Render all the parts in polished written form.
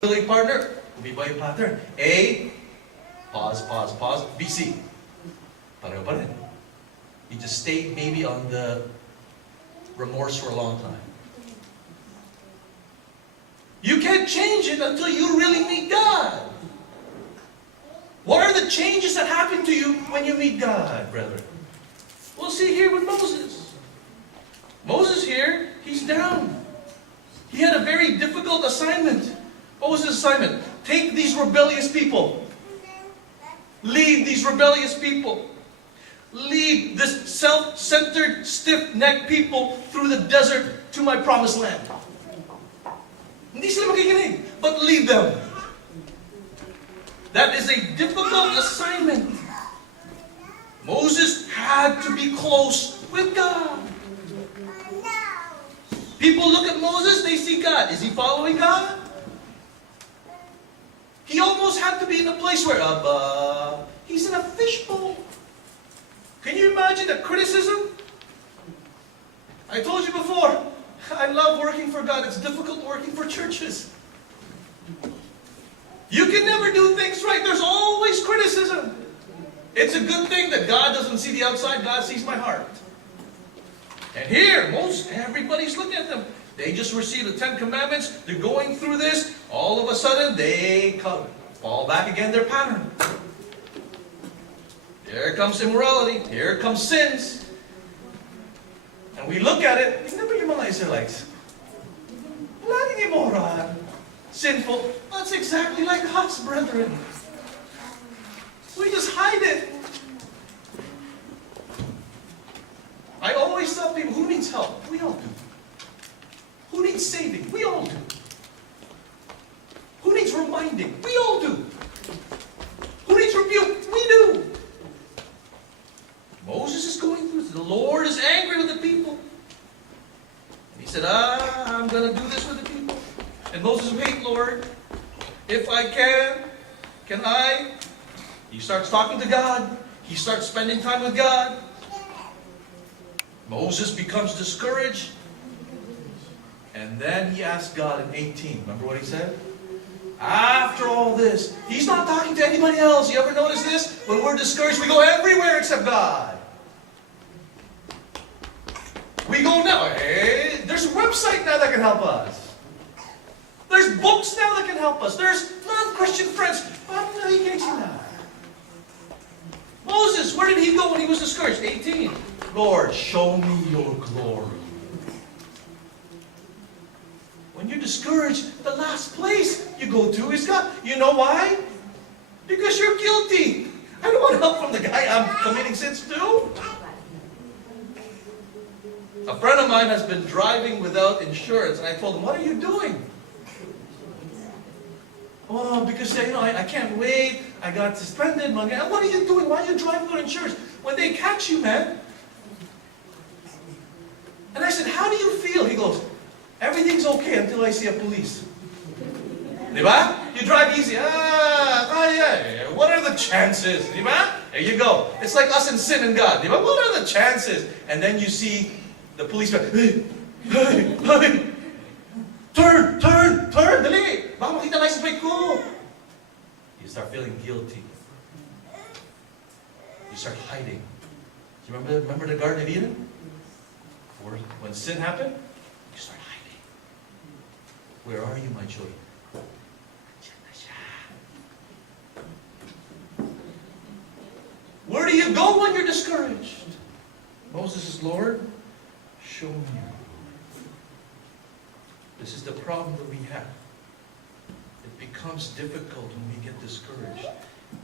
partner, umiba yung pattern. A, pause, pause, pause. B, C. Pareho pa rin. You just stay maybe on the remorse for a long time. You can't change it until you really meet God. What are the changes that happen to you when you meet God, brethren? We'll see here with Moses. Moses here, he's down. He had a very difficult assignment. What was his assignment? Take these rebellious people. Lead these rebellious people. Lead this self-centered, stiff-necked people through the desert to my promised land. Hindi sila makikinig, but lead them. That is a difficult assignment. Moses had to be close with God. People look at Moses, they see God. Is he following God? He almost had to be in a place where, he's in a fishbowl. Can you imagine the criticism? I told you before, I love working for God. It's difficult working for churches. You can never do things right. There's always criticism. It's a good thing that God doesn't see the outside. God sees my heart. And here, everybody's looking at them. They just received the 10 Commandments. They're going through this. All of a sudden, they fall back again their pattern. Here comes immorality. Here comes sins. And we look at it. Tingnan mo yung mga Israelites. Laging immoral. Sinful. That's exactly like us, brethren. We just hide it. I always tell people, who needs help? We all do. Who needs saving? We all do. Who needs reminding? We all do. Who needs rebuke? We do. Moses is going through this. The Lord is angry with the people. And he said, I'm going to do this with the people. And Moses, wait, Lord, if I can I? He starts talking to God. He starts spending time with God. Moses becomes discouraged. And then he asked God in 18. Remember what he said? After all this, he's not talking to anybody else. You ever notice this? When we're discouraged, we go everywhere except God. We go now. Hey, there's a website now that can help us. There's books now that can help us. There's non-Christian friends. Moses, where did he go when he was discouraged? 18. Lord, show me your glory. When you're discouraged, the last place you go to is God. You know why? Because you're guilty. I don't want help from the guy I'm committing sins to. A friend of mine has been driving without insurance, and I told him, what are you doing? Oh, because I can't wait. I got suspended. What are you doing? Why are you driving without insurance? When they catch you, man. And I said, how do you feel? He goes, everything's okay until I see a police. Diba? You drive easy. What are the chances? Diba? There you go. It's like us and sin and God. Diba? What are the chances? And then you see the policeman. Hey. Turn. Dali. Baka makita license plate ko. You start feeling guilty. You start hiding. Do you remember the Garden of Eden? When sin happened, you start hiding. Where are you, my children? Where do you go when you're discouraged? Moses says, Lord, show me. This is the problem that we have. It becomes difficult when we get discouraged.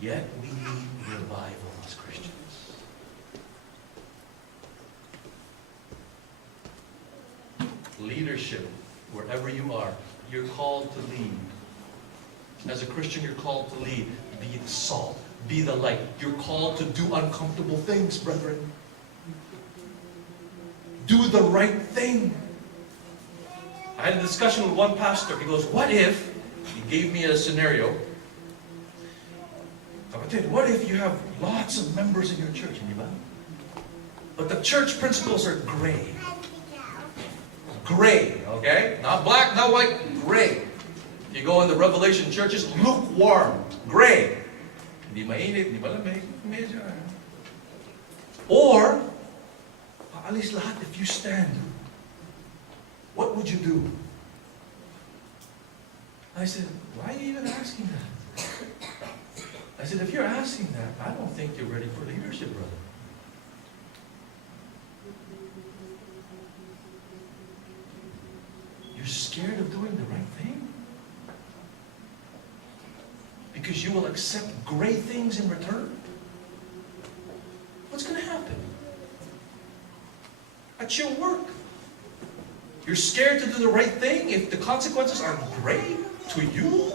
Yet we need revival as Christians. Leadership, wherever you are, you're called to lead. As a Christian, you're called to lead. Be the salt. Be the light. You're called to do uncomfortable things, brethren. Do the right thing. I had a discussion with one pastor. He goes, what if, he gave me a scenario. What if you have lots of members in your church, but the church principles are gray? Gray, okay? Not black, not white, gray. You go in the Revelation churches, lukewarm, gray. Hindi mainit, hindi malamig, medyo. Or, paalis lahat if you stand. What would you do? I said, why are you even asking that? I said, if you're asking that, I don't think you're ready for leadership, brother. You're scared of doing the right thing? Because you will accept great things in return? What's going to happen? At your work, you're scared to do the right thing if the consequences are great to you?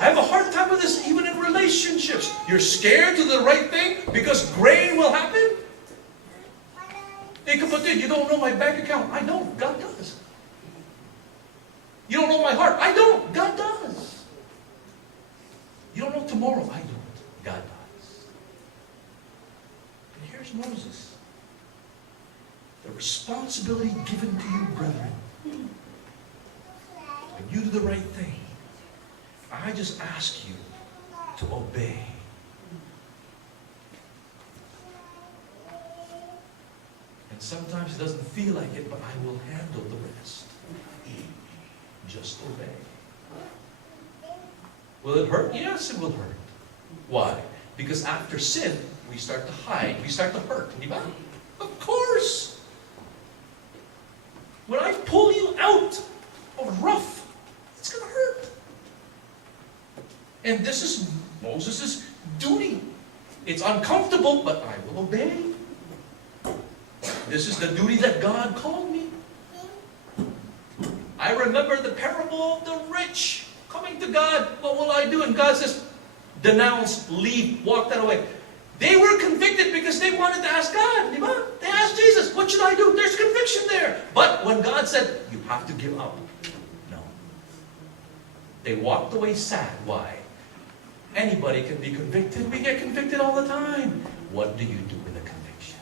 I have a hard time with this even in relationships. You're scared to do the right thing because great will happen? Hey, kapatid, you don't know my bank account. I don't. God does. You don't know my heart. I don't. God does. You don't know tomorrow. I don't. God does. And here's Moses. The responsibility given to you, brethren. When you do the right thing, I just ask you to obey. And sometimes it doesn't feel like it, but I will handle the rest. Just obey. Will it hurt? Yes, it will hurt. Why? Because after sin, we start to hide. We start to hurt. Of course. When I pull you out of rough, it's going to hurt. And this is Moses' duty. It's uncomfortable, but I will obey. This is the duty that God called me. I remember the parable of the rich coming to God. What will I do? And God says, denounce, leave, walk that away. They were convicted because they wanted to ask God. They asked Jesus, what should I do? There's conviction there. But when God said, you have to give up. No. They walked away sad. Why? Anybody can be convicted. We get convicted all the time. What do you do with a conviction?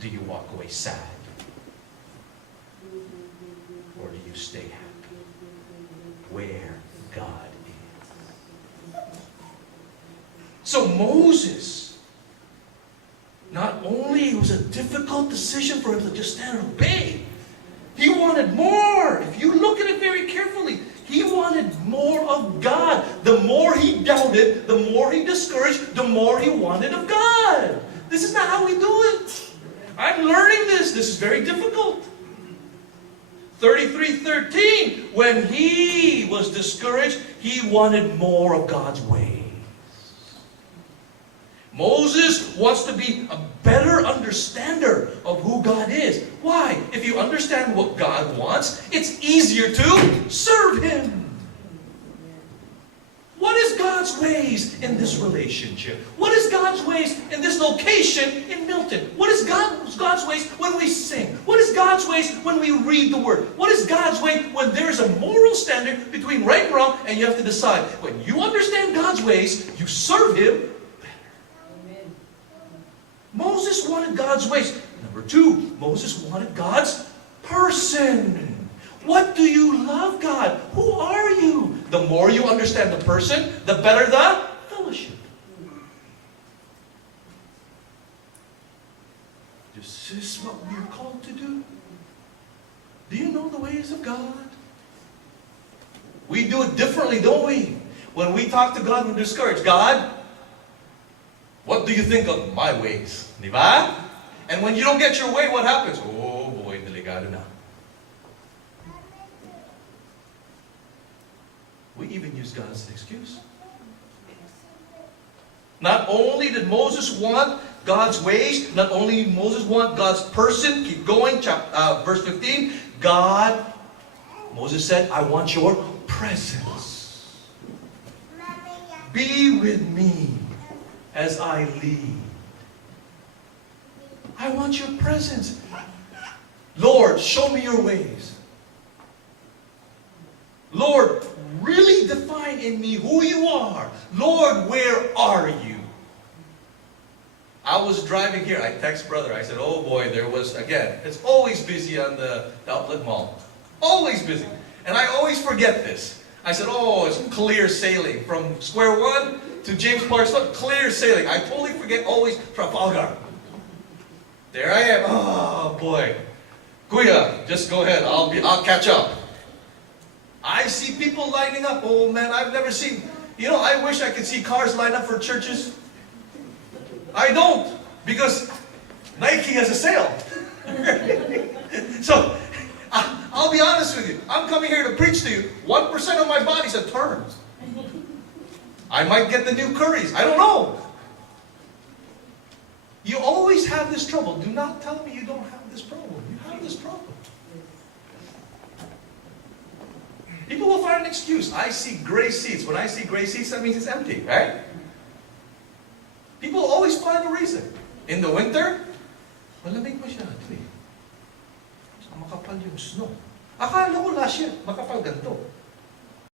Do you walk away sad? Or do you stay happy? Where God is. So Moses, not only it was a difficult decision for him to just stand and obey, he wanted more. If you look at it very carefully, he wanted more of God. The more he doubted, the more he discouraged, the more he wanted of God. This is not how we do it. I'm learning this. This is very difficult. 33:13, when he was discouraged, he wanted more of God's ways. Moses wants to be a better understander of who God is. Why? If you understand what God wants, it's easier to serve Him. What is God's ways in this relationship? What is God's ways in this location in Milton? What is God's ways when we sing? What is God's ways when we read the Word? What is God's way when there is a moral standard between right and wrong and you have to decide? When you understand God's ways, you serve Him. Moses wanted God's ways. Number 2, Moses wanted God's person. What do you love God? Who are you? The more you understand the person, the better the fellowship. This is what we are called to do. Do you know the ways of God? We do it differently, don't we? When we talk to God, we're discouraged. God, what do you think of my ways? Diba? And when you don't get your way, what happens? Oh boy, delikado na. We even use God as an excuse. Not only did Moses want God's ways, not only did Moses want God's person, keep going, verse 15, Moses said, I want your presence. Be with me as I lead. I want your presence. Lord, show me your ways. Lord, really define in me who you are. Lord, where are you? I was driving here. I text brother. I said, oh boy, there was, again, it's always busy on the outlet mall. Always busy. And I always forget this. I said, oh, it's clear sailing. From square one to James Park, clear sailing. I totally forget always Trafalgar. There I am. Oh, boy. Kuya, just go ahead. I'll catch up. I see people lining up. Oh, man, I've never seen. You know, I wish I could see cars line up for churches. I don't, because Nike has a sale. So, I'll be honest with you. I'm coming here to preach to you. 1% of my body's a turn. I might get the new Currys. I don't know. You always have this trouble. Do not tell me you don't have this problem. You have this problem. People will find an excuse. I see gray seats. When I see gray seats, that means it's empty, right? People always find a reason. In the winter, malamig masyado eh. Makapal yung snow. Akala ko last year, makapal ganito.